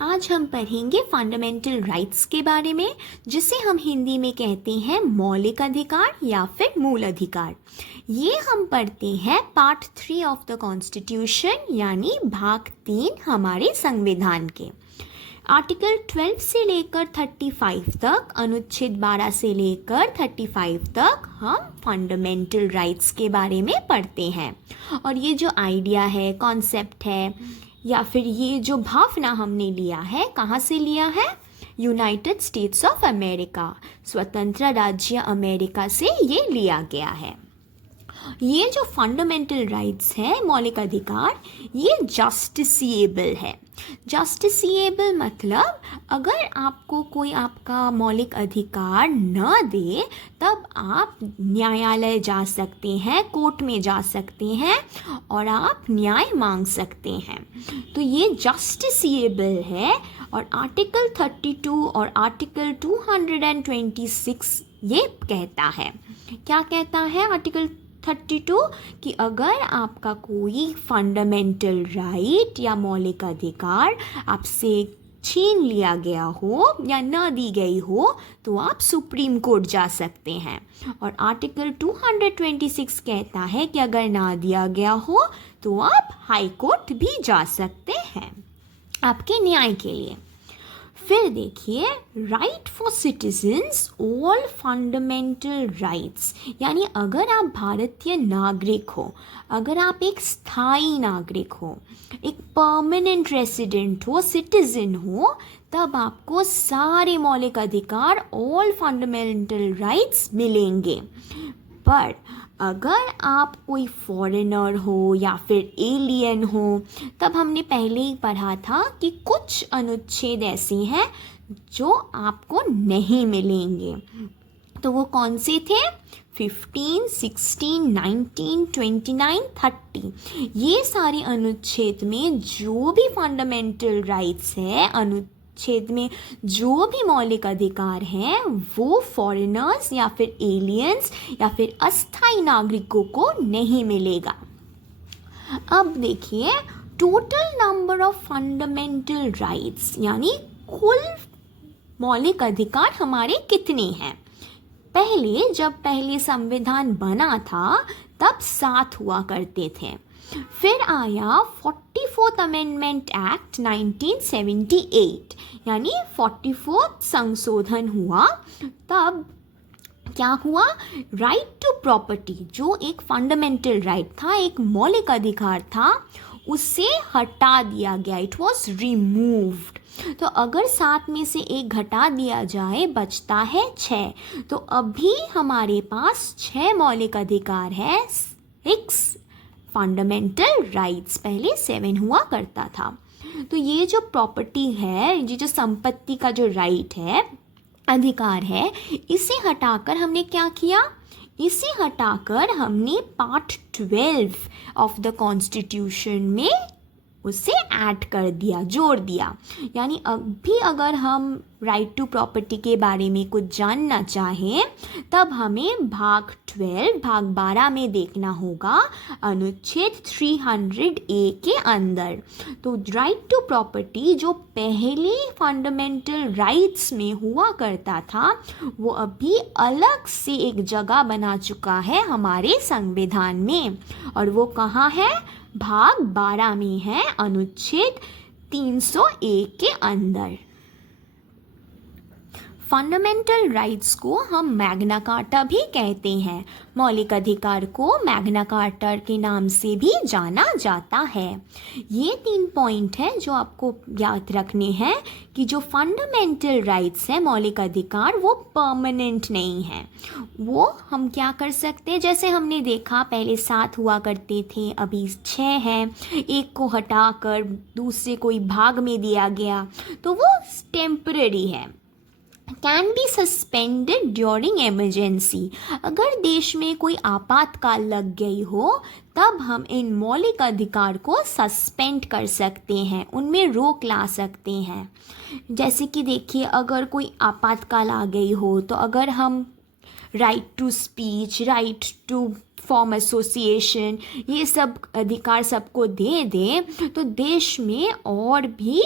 आज हम पढ़ेंगे फंडामेंटल राइट्स के बारे में, जिसे हम हिंदी में कहते हैं मौलिक अधिकार या फिर मूल अधिकार। ये हम पढ़ते हैं पार्ट 3 ऑफ द कॉन्स्टिट्यूशन यानी भाग 3 हमारे संविधान के। आर्टिकल 12 से लेकर 35 तक, अनुच्छेद 12 से लेकर 35 तक हम फंडामेंटल राइट्स के बारे में पढ़ते हैं। और ये जो आइडिया है, कॉन्सेप्ट है या फिर ये जो भावना हमने लिया है, कहाँ से लिया है? यूनाइटेड स्टेट्स ऑफ अमेरिका, स्वतंत्र राज्य अमेरिका से ये लिया गया है। ये जो फंडामेंटल राइट्स है, मौलिक अधिकार, ये जस्टिसिएबल है। जस्टिसिएबल मतलब अगर आपको कोई आपका मौलिक अधिकार न दे तब आप न्यायालय जा सकते हैं, कोर्ट में जा सकते हैं और आप न्याय मांग सकते हैं। तो ये जस्टिसिएबल है। और आर्टिकल 32 और आर्टिकल 226 ये कहता है, क्या कहता है आर्टिकल 32 कि अगर आपका कोई फंडामेंटल राइट या मौलिक अधिकार आपसे छीन लिया गया हो या न दी गई हो तो आप सुप्रीम कोर्ट जा सकते हैं। और आर्टिकल 226 कहता है कि अगर ना दिया गया हो तो आप हाई कोर्ट भी जा सकते हैं आपके न्याय के लिए। फिर देखिए, right for citizens all fundamental rights, यानी अगर आप भारतीय नागरिक हो, अगर आप एक स्थायी नागरिक हो, एक परमानेंट रेसिडेंट हो, सिटीजन हो, तब आपको सारे मौलिक अधिकार, ऑल फंडामेंटल राइट्स मिलेंगे। पर अगर आप कोई फॉरेनर हो या फिर एलियन हो, तब हमने पहले ही पढ़ा था कि कुछ अनुच्छेद ऐसे हैं जो आपको नहीं मिलेंगे। तो वो कौन से थे? 15, 16, 19, 29, 30। ये सारे अनुच्छेद में जो भी फंडामेंटल राइट्स है, अनुच्छेद में जो भी मौलिक अधिकार हैं, वो फॉरेनर्स या फिर एलियंस या फिर अस्थायी नागरिकों को नहीं मिलेगा। अब देखिए, total number of fundamental rights यानी कुल मौलिक अधिकार हमारे कितने हैं? जब पहले संविधान बना था तब 7 हुआ करते थे। फिर आया 44th अमेंडमेंट एक्ट 1978, यानी 44th संशोधन हुआ। तब क्या हुआ? राइट टू प्रॉपर्टी, जो एक फंडामेंटल राइट था, एक मौलिक अधिकार था, उसे हटा दिया गया। It was removed. तो अगर 7 में से 1 घटा दिया जाए बचता है 6। तो अभी हमारे पास 6 मौलिक अधिकार है, 6 फंडामेंटल राइट्स, पहले 7 हुआ करता था। तो ये जो प्रॉपर्टी है, ये जो संपत्ति का जो राइट है, अधिकार है, इसे हटाकर हमने क्या किया? इसे हटाकर हमने पार्ट 12 ऑफ द कॉन्स्टिट्यूशन में उसे ऐड कर दिया, जोड़ दिया। यानी अभी अगर हम राइट टू प्रॉपर्टी के बारे में कुछ जानना चाहें तब हमें भाग 12 में देखना होगा, अनुच्छेद 300A के अंदर। तो राइट टू प्रॉपर्टी जो पहले फंडामेंटल राइट्स में हुआ करता था, वो अभी अलग से एक जगह बना चुका है हमारे संविधान में। और वो कहाँ है? भाग 12 में है, अनुच्छेद 301 के अंदर। फंडामेंटल राइट्स को हम मैग्ना कार्टा भी कहते हैं। मौलिक अधिकार को मैग्ना कार्टा के नाम से भी जाना जाता है। ये 3 पॉइंट हैं जो आपको याद रखने हैं कि जो फंडामेंटल राइट्स है, मौलिक अधिकार, वो परमानेंट नहीं है। वो हम क्या कर सकते हैं, जैसे हमने देखा पहले 7 हुआ करते थे, अभी 6 हैं। एक को हटाकर दूसरे कोई भाग में दिया गया तो वो टेम्पररी है। Can be suspended during emergency, अगर देश में कोई आपातकाल लग गई हो तब हम इन मौलिक अधिकार को सस्पेंड कर सकते हैं, उनमें रोक ला सकते हैं। जैसे कि देखिए, अगर कोई आपातकाल आ गई हो तो अगर हम right to speech, right to form association, ये सब अधिकार सबको दे दें तो देश में और भी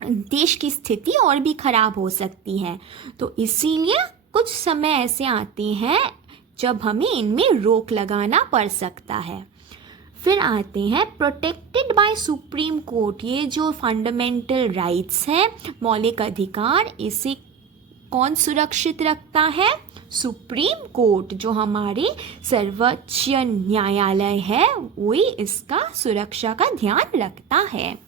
देश की स्थिति और भी खराब हो सकती है। तो इसीलिए कुछ समय ऐसे आते हैं जब हमें इनमें रोक लगाना पड़ सकता है। फिर आते हैं प्रोटेक्टेड बाय सुप्रीम कोर्ट। ये जो फंडामेंटल राइट्स हैं, मौलिक अधिकार, इसे कौन सुरक्षित रखता है? सुप्रीम कोर्ट, जो हमारे सर्वोच्च न्यायालय है, वही इसका सुरक्षा का ध्यान रखता है।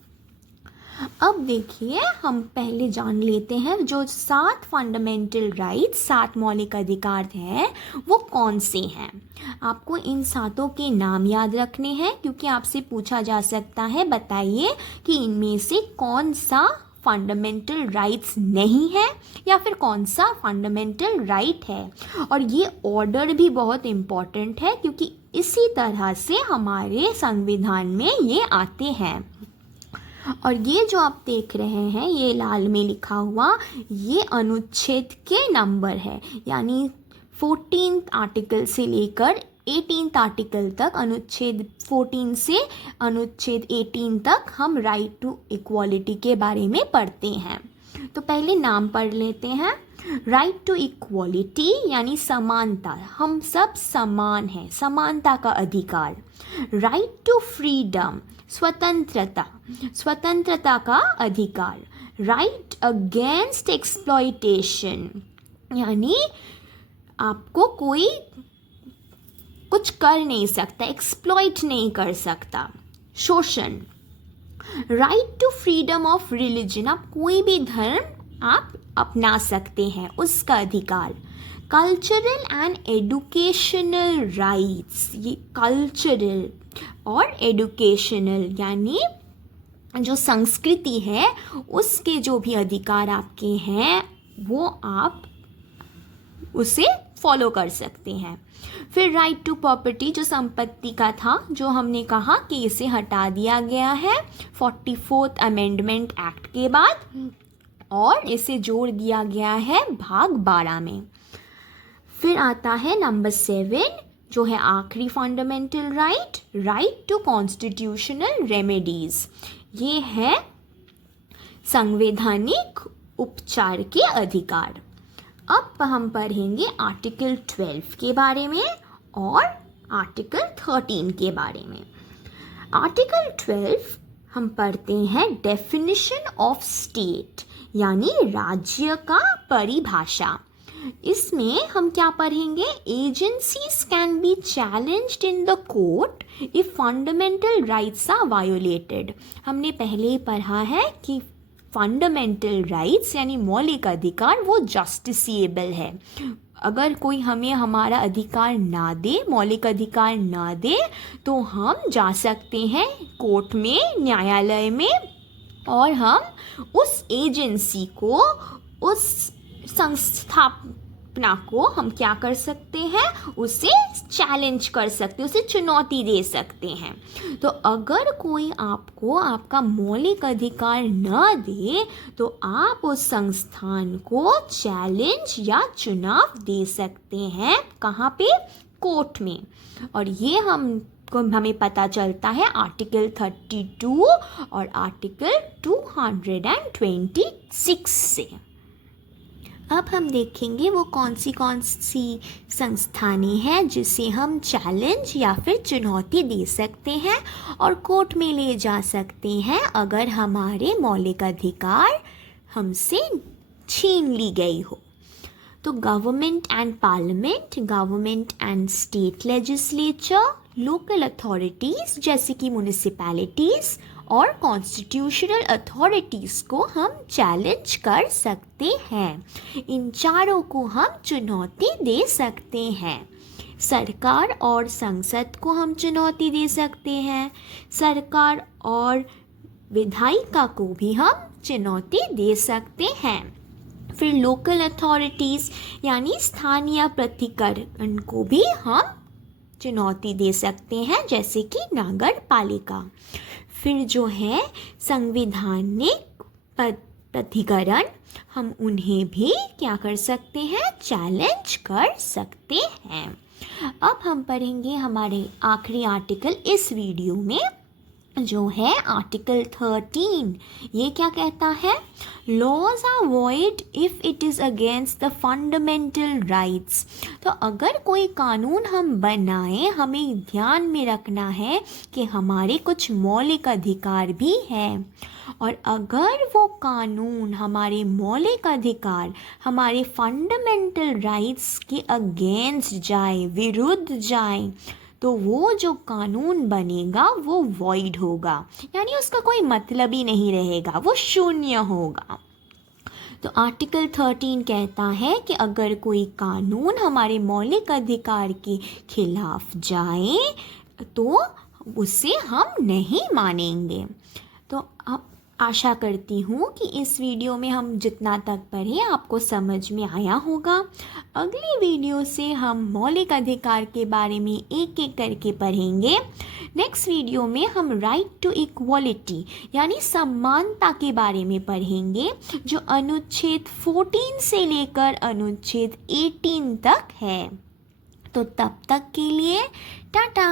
अब देखिए, हम पहले जान लेते हैं जो 7 फंडामेंटल राइट्स, 7 मौलिक अधिकार हैं, वो कौन से हैं। आपको इन 7 के नाम याद रखने हैं, क्योंकि आपसे पूछा जा सकता है बताइए कि इनमें से कौन सा फंडामेंटल राइट्स नहीं है या फिर कौन सा फंडामेंटल राइट है। और ये ऑर्डर भी बहुत इम्पॉर्टेंट है, क्योंकि इसी तरह से हमारे संविधान में ये आते हैं। और ये जो आप देख रहे हैं, ये लाल में लिखा हुआ, ये अनुच्छेद के नंबर है, यानी 14th आर्टिकल से लेकर 18th आर्टिकल तक, अनुच्छेद 14 से अनुच्छेद 18 तक हम राइट टू इक्वालिटी के बारे में पढ़ते हैं। तो पहले नाम पढ़ लेते हैं। राइट टू इक्वालिटी यानी समानता, हम सब समान हैं, समानता का अधिकार। राइट टू फ्रीडम, स्वतंत्रता, स्वतंत्रता का अधिकार। राइट अगेंस्ट एक्सप्लॉइटेशन, यानी आपको कोई कुछ कर नहीं सकता, एक्सप्लॉइट नहीं कर सकता, शोषण। Right to freedom of religion, आप कोई भी धर्म आप अपना सकते हैं, उसका अधिकार। कल्चरल एंड एडुकेशनल राइट्स, ये कल्चरल और एडुकेशनल यानी जो संस्कृति है उसके जो भी अधिकार आपके हैं वो आप उसे फॉलो कर सकते हैं। फिर राइट टू प्रॉपर्टी, जो संपत्ति का था, जो हमने कहा कि इसे हटा दिया गया है 44th अमेंडमेंट एक्ट के बाद, और इसे जोड़ दिया गया है भाग 12 में। फिर आता है नंबर 7, जो है आखिरी fundamental right, right to constitutional remedies. ये है संवैधानिक उपचार के अधिकार। अब हम पढ़ेंगे आर्टिकल 12 के बारे में और आर्टिकल 13 के बारे में। आर्टिकल 12 हम पढ़ते हैं डेफिनेशन ऑफ स्टेट, यानी राज्य का परिभाषा। इसमें हम क्या पढ़ेंगे? Agencies can be challenged in the court if fundamental rights are violated. हमने पहले ही पढ़ा है कि फंडामेंटल राइट्स यानी मौलिक अधिकार वो जस्टिसिएबल है। अगर कोई हमें हमारा अधिकार ना दे, मौलिक अधिकार ना दे, तो हम जा सकते हैं कोर्ट में, न्यायालय में, और हम उस एजेंसी को, उस संस्थापना को हम क्या कर सकते हैं? उसे चैलेंज कर सकते हैं, उसे चुनौती दे सकते हैं। तो अगर कोई आपको आपका मौलिक अधिकार न दे तो आप उस संस्थान को चैलेंज या चुनाव दे सकते हैं। कहाँ पे? कोर्ट में। और ये हमें पता चलता है आर्टिकल 32 और आर्टिकल 226 से। अब हम देखेंगे वो कौन सी संस्थानें हैं जिसे हम चैलेंज या फिर चुनौती दे सकते हैं और कोर्ट में ले जा सकते हैं अगर हमारे मौलिक अधिकार हमसे छीन ली गई हो। तो government and parliament, government and state legislature, local authorities जैसे कि म्यूनिसिपैलिटीज़ और कॉन्स्टिट्यूशनल अथॉरिटीज़ को हम चैलेंज कर सकते हैं। इन चारों को हम चुनौती दे सकते हैं। सरकार और संसद को हम चुनौती दे सकते हैं। सरकार और विधायिका को भी हम चुनौती दे सकते हैं। फिर लोकल अथॉरिटीज़ यानी स्थानीय प्राधिकरण को भी हम चुनौती दे सकते हैं, जैसे कि नगर पालिका। फिर जो है संवैधानिक प्राधिकरण, हम उन्हें भी क्या कर सकते हैं? चैलेंज कर सकते हैं। अब हम पढ़ेंगे हमारे आखिरी आर्टिकल इस वीडियो में, जो है आर्टिकल 13, ये क्या कहता है? Laws are void if it is against the fundamental rights. तो अगर कोई कानून हम बनाएं, हमें ध्यान में रखना है कि हमारे कुछ मौलिक अधिकार भी हैं, और अगर वो कानून हमारे मौलिक अधिकार, हमारे फंडामेंटल राइट्स के अगेंस्ट जाए, विरुद्ध जाए, तो वो जो कानून बनेगा वो वॉइड होगा, यानी उसका कोई मतलब ही नहीं रहेगा, वो शून्य होगा। तो आर्टिकल 13 कहता है कि अगर कोई कानून हमारे मौलिक अधिकार के खिलाफ जाए तो उसे हम नहीं मानेंगे। तो अब आशा करती हूँ कि इस वीडियो में हम जितना तक पढ़े आपको समझ में आया होगा। अगली वीडियो से हम मौलिक अधिकार के बारे में एक एक करके पढ़ेंगे। नेक्स्ट वीडियो में हम राइट टू इक्वलिटी यानी समानता के बारे में पढ़ेंगे, जो अनुच्छेद 14 से लेकर अनुच्छेद 18 तक है। तो तब तक के लिए टाटा।